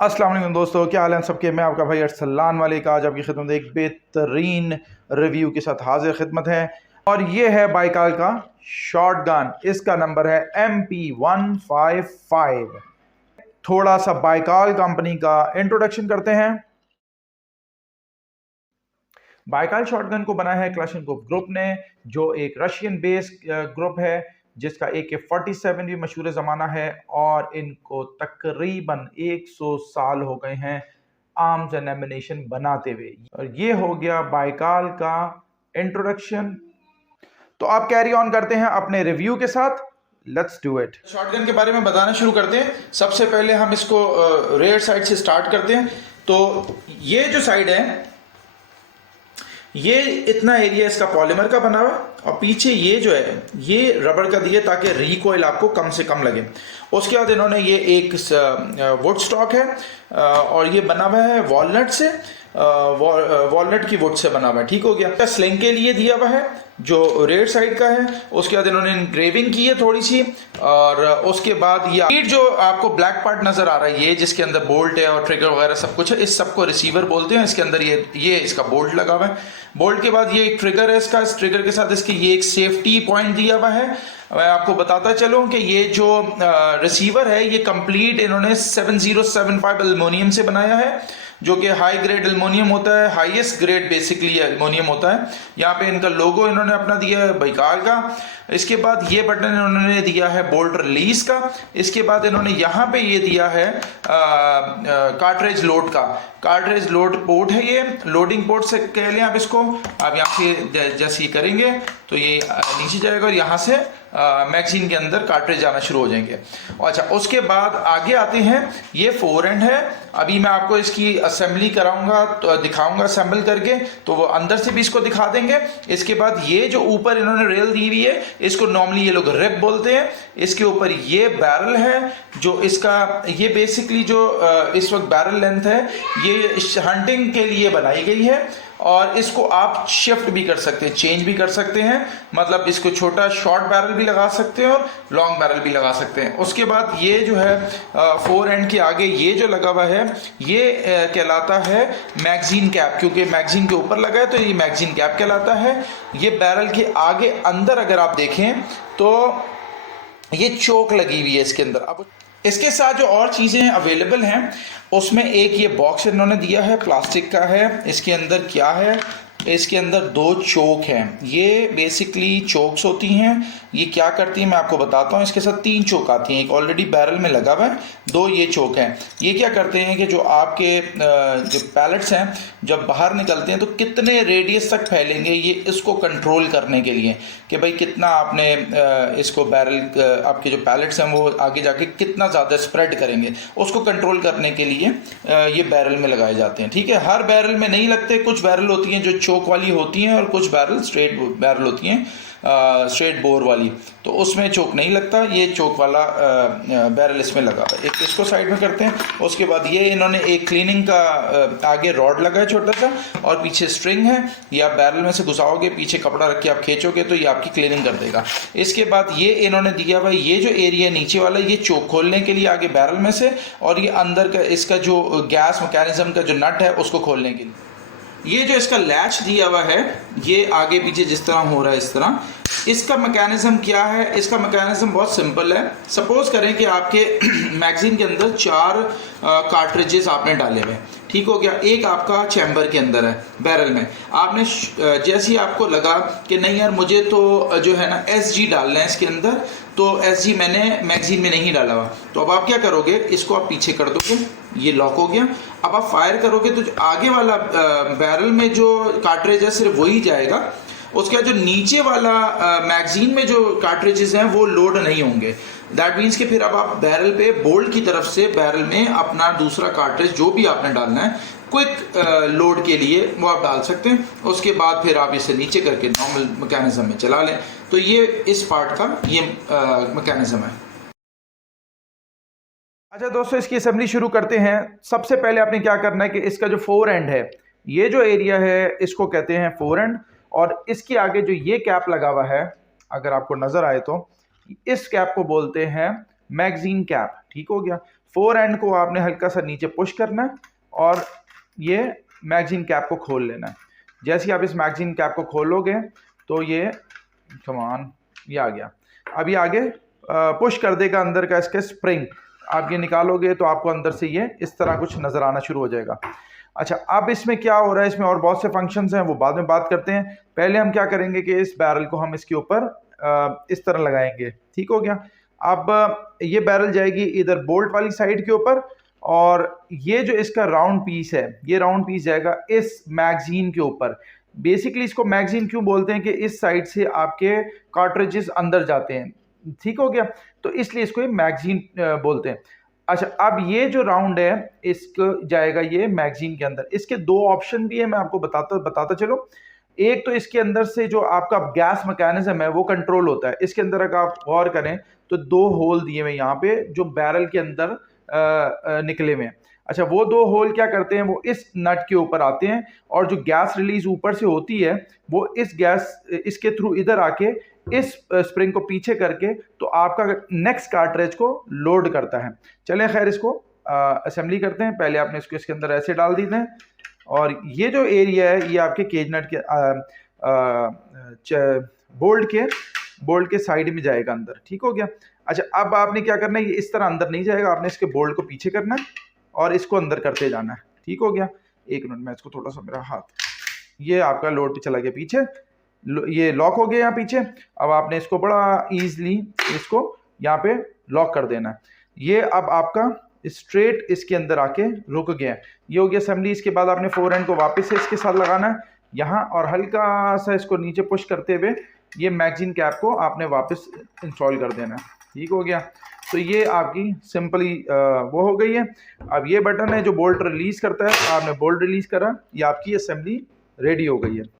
अस्सलाम वालेकुम दोस्तों, क्या हाल है सबके। मैं आपका भाई अरसलान वाले का आज आपकी खिदमत एक बेहतरीन रिव्यू के साथ हाजिर खिदमत है। और ये है बाइकाल का शॉटगन। इसका नंबर है MP155। थोड़ा सा बाइकाल कंपनी का इंट्रोडक्शन करते हैं। बाइकाल शॉटगन को बनाया है क्लाशनकोव ग्रुप ने, जो एक रशियन बेस्ड ग्रुप है जिसका AK-47 भी मशहूर ज़माना है। और इनको तकरीबन 100 साल हो गए हैं आर्म्स एंड एमिनेशन बनाते हुए। और ये हो गया बाइकाल का इंट्रोडक्शन। तो आप कैरी ऑन करते हैं अपने रिव्यू के साथ। Let's do it. शॉटगन के बारे में बताना शुरू करते हैं। सबसे पहले हम इसको रेयर साइड से स्टार्ट करते हैं। तो ये जो साइड है, ये इतना एरिया इसका पॉलीमर का बना हुआ है और पीछे ये जो है ये रबड़ का दिया ताकि रिकॉइल आपको कम से कम लगे। उसके बाद इन्होंने ये एक वुड स्टॉक है और ये बना हुआ है वॉलनट से, वॉलनट की वुड से बना हुआ है। ठीक हो गया। स्लिंग के लिए दिया हुआ है जो रेयर साइड का है। उसके बाद इन्होंने इंग्रेविंग की है थोड़ी सी। और उसके बाद ये जो आपको ब्लैक पार्ट नजर आ रहा है, ये जिसके अंदर बोल्ट है और ट्रिगर वगैरह सब कुछ है, इस सबको रिसीवर बोलते हैं। इसके अंदर ये इसका बोल्ट लगा हुआ है। बोल्ट के बाद ये एक ट्रिगर है इसका। इस ट्रिगर के साथ इसकी ये एक सेफ्टी पॉइंट दिया हुआ है। मैं आपको बताता चलूं कि ये जो रिसीवर है ये कंप्लीट इन्होंने 7075 एल्युमिनियम से बनाया है, जो कि हाई ग्रेड एल्युमिनियम होता है, हाईएस्ट ग्रेड बेसिकली एल्युमिनियम होता है। यहाँ पे इनका लोगो इन्होंने अपना दिया है बाइकाल का। इसके बाद ये बटन इन्होंने दिया है बोल्ट रिलीज का। इसके बाद इन्होंने यहाँ पे ये दिया है कार्ट्रिज लोड का। कार्ट्रिज लोड पोर्ट है, ये लोडिंग पोर्ट से कह लें आप इसको। आप यहाँ से जैसे ही करेंगे तो ये नीचे जाएगा और यहाँ से मैगजीन के अंदर कार्ट्रिज आना शुरू हो जाएंगे। अच्छा, उसके बाद आगे आते हैं। ये फोर एंड है। अभी मैं आपको इसकी असेंबली कराऊंगा तो दिखाऊंगा असेंबल करके, तो वो अंदर से भी इसको दिखा देंगे। इसके बाद ये जो ऊपर इन्होंने रेल दी हुई है, इसको नॉर्मली ये लोग रिब बोलते हैं। इसके ऊपर ये बैरल है जो इसका, ये बेसिकली जो इस वक्त बैरल लेंथ है ये हंटिंग के लिए बनाई गई है। और इसको आप शिफ्ट भी कर सकते हैं, चेंज भी कर सकते हैं। मतलब इसको छोटा शॉर्ट बैरल भी लगा सकते हैं और लॉन्ग बैरल भी लगा सकते हैं। उसके बाद ये जो है फोर एंड के आगे ये जो लगा हुआ है ये कहलाता है मैगजीन कैप, क्योंकि मैगजीन के ऊपर लगा है तो ये मैगजीन कैप कहलाता है। ये बैरल के आगे अंदर अगर आप देखें तो ये चोक लगी हुई है इसके अंदर। अब इसके साथ जो और चीज़ें अवेलेबल हैं उसमें एक ये बॉक्स इन्होंने दिया है, प्लास्टिक का है। इसके अंदर क्या है, इसके अंदर दो चोक हैं। ये बेसिकली चोक्स होती हैं। ये क्या करती हैं मैं आपको बताता हूँ। इसके साथ तीन चोक आती हैं, एक ऑलरेडी बैरल में लगा हुआ है, दो ये चोक हैं। ये क्या करते हैं कि जो आपके जो पैलेट्स हैं जब बाहर निकलते हैं तो कितने रेडियस तक फैलेंगे, ये इसको कंट्रोल करने के लिए कि भाई कितना आपने इसको बैरल आपके जो पैलेट्स हैं वो आगे जाके कितना ज़्यादा स्प्रेड करेंगे, उसको कंट्रोल करने के लिए ये बैरल में लगाए जाते हैं। ठीक है, हर बैरल में नहीं लगते, कुछ बैरल होती हैं जो चोक वाली होती हैं और कुछ बैरल स्ट्रेट बैरल होती हैं, स्ट्रेट बोर वाली, तो उसमें चोक नहीं लगता। ये चोक वाला बैरल इसमें लगा है। एक इसको साइड में करते हैं। उसके बाद ये इन्होंने एक क्लीनिंग का आगे रॉड लगा है छोटा सा और पीछे स्ट्रिंग है। ये आप बैरल में से घुसाओगे, पीछे कपड़ा रख के आप खींचोगे तो ये आपकी क्लीनिंग कर देगा। इसके बाद ये इन्होंने दिया हुआ ये जो एरिया नीचे वाला ये चोक खोलने के लिए आगे बैरल में से, और ये अंदर का इसका जो गैस मैकेनिज्म का जो नट है उसको खोलने के लिए। ये जो इसका लैच दिया हुआ है ये आगे पीछे जिस तरह हो रहा है इस तरह। इसका मैकेनिज्म क्या है, इसका मैकेनिज्म बहुत सिंपल है। सपोज करें कि आपके मैगजीन के अंदर 4 कार्ट्रिजेस आपने डाले हुए, ठीक हो गया। एक आपका चैम्बर के अंदर है बैरल में। आपने जैसे ही आपको लगा कि नहीं यार मुझे तो जो है ना SG डालना है इसके अंदर, तो SG मैंने मैगजीन में नहीं डाला हुआ, तो अब आप क्या करोगे, इसको आप पीछे कर दोगे, ये लॉक हो गया। अब आप फायर करोगे तो जो आगे वाला बैरल में जो कार्ट्रिज है सिर्फ वही जाएगा। उसके बाद जो नीचे वाला मैगजीन में जो कार्ट्रिजेस हैं वो लोड नहीं होंगे। दैट मीन्स कि फिर अब आप बैरल पे बोल्ट की तरफ से बैरल में अपना दूसरा कार्ट्रिज जो भी आपने डालना है क्विक लोड के लिए वो आप डाल सकते हैं। उसके बाद फिर आप इसे नीचे करके नॉर्मल मैकेनिज्म में चला लें। तो ये इस पार्ट का ये मैकेनिज्म है। अच्छा दोस्तों, इसकी असेंबली शुरू करते हैं। सबसे पहले आपने क्या करना है कि इसका जो फोर एंड है, ये जो एरिया है इसको कहते हैं फोर एंड। और इसके आगे जो ये कैप लगा हुआ है, अगर आपको नजर आए तो इस कैप को बोलते हैं मैगजीन कैप। ठीक हो गया। फोर एंड को आपने हल्का सा नीचे पुश करना है और ये मैगजीन कैप को खोल लेना है। जैसे ही आप इस मैगजीन कैप को खोलोगे तो ये कमान ये आ गया। अब ये आगे पुश कर देगा अंदर का इसका स्प्रिंग। आप ये निकालोगे तो आपको अंदर से ये इस तरह कुछ नज़र आना शुरू हो जाएगा। अच्छा, अब इसमें क्या हो रहा है, इसमें और बहुत से फंक्शंस हैं, वो बाद में बात करते हैं। पहले हम क्या करेंगे कि इस बैरल को हम इसके ऊपर इस तरह लगाएंगे। ठीक हो गया। अब ये बैरल जाएगी इधर बोल्ट वाली साइड के ऊपर और ये जो इसका राउंड पीस है, ये राउंड पीस जाएगा इस मैगजीन के ऊपर। बेसिकली इसको मैगजीन क्यों बोलते हैं कि इस साइड से आपके कार्ट्रिजेस अंदर जाते हैं। ठीक हो गया, तो इसलिए इसको ये मैगजीन बोलते हैं। अच्छा, अब ये जो राउंड है इसको जाएगा ये मैगजीन के अंदर। इसके दो ऑप्शन भी है, मैं आपको बताता चलो। एक तो इसके अंदर से जो आपका गैस मैकेनिज्म है वो कंट्रोल होता है। इसके अंदर अगर आप गौर करें तो दो होल दिए हुए यहाँ पे जो बैरल के अंदर निकले हुए हैं। अच्छा, वो दो होल क्या करते हैं, वो इस नट के ऊपर आते हैं और जो गैस रिलीज ऊपर से होती है वो इस गैस इसके थ्रू इधर आके इस स्प्रिंग को पीछे करके तो आपका नेक्स्ट कार्ट्रिज को लोड करता है। चलें खैर, इसको असेंबली करते हैं। पहले आपने इसको इसके अंदर ऐसे डाल देते हैं और ये जो एरिया है ये आपके केज नट के बोल्ट के साइड में जाएगा अंदर। ठीक हो गया। अच्छा, अब आपने क्या करना है, ये इस तरह अंदर नहीं जाएगा, आपने इसके बोल्ट को पीछे करना है और इसको अंदर करते जाना है। ठीक हो गया। एक मिनट में इसको थोड़ा सा, मेरा हाथ, ये आपका लोड पे चला गया पीछे, ये लॉक हो गया यहाँ पीछे। अब आपने इसको बड़ा ईजिली इसको यहाँ पे लॉक कर देना है। ये अब आपका स्ट्रेट इसके अंदर आके रुक गया है। ये हो गया असेंबली। इसके बाद आपने फोर एंड को वापस से इसके साथ लगाना है यहाँ और हल्का सा इसको नीचे पुश करते हुए ये मैगजीन कैप को आपने वापस इंस्टॉल कर देना है। ठीक हो गया। तो ये आपकी सिंपली वो हो गई है। अब ये बटन है जो बोल्ट रिलीज करता है, आपने बोल्ट रिलीज करा, ये आपकी असेंबली रेडी हो गई है।